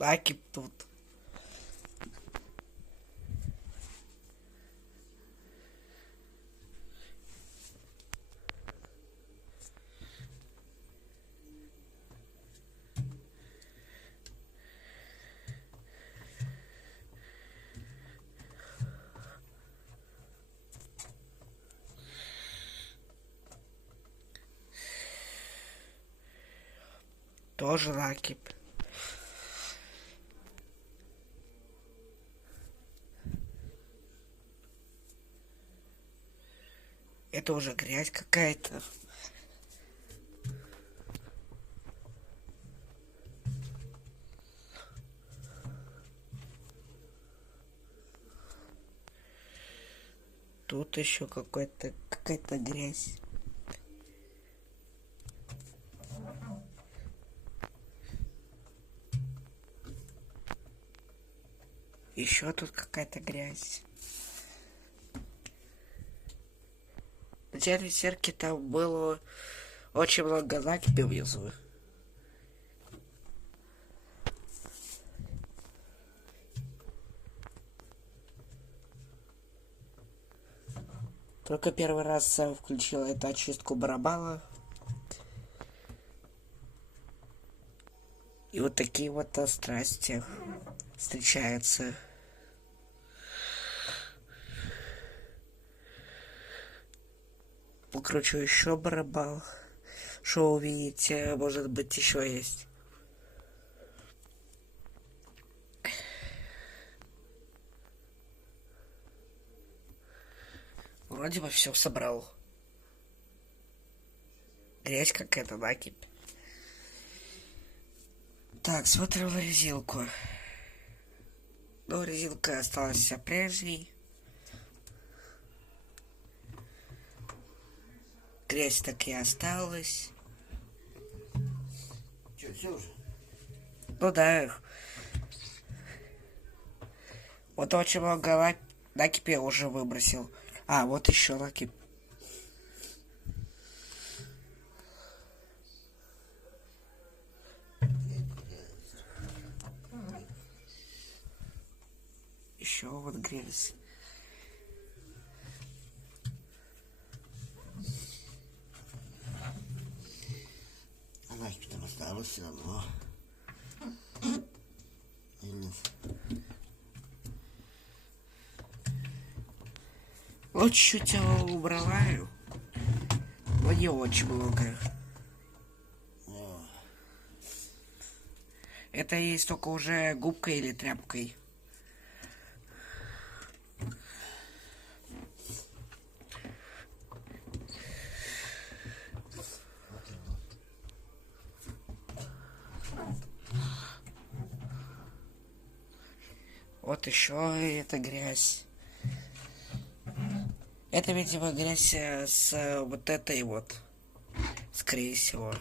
Накип тут. Тоже накип. Это уже грязь какая-то. Тут еще какая-то грязь. Еще тут какая-то грязь. В начале серки там было очень много накипи внизу. Только первый раз включила эту очистку барабана. И вот такие вот страсти встречаются. Покручу еще барабан. Что увидите, может быть, еще есть. Вроде бы все собрал. Грязь какая-то, накипь. Так, смотрим на резинку. Ну, резинка осталась вся прежней. Грязь так и осталась. Че, все уже? Ну да. Вот очень много накипи я уже выбросил. А, вот еще накипь. Еще вот грязь. Она там осталась все равно. Или нет? Вот чуть-чуть убрала, но не очень много. Это есть только уже губкой или тряпкой. Вот еще эта грязь. Это, видимо, грязь с вот этой вот, скорее всего.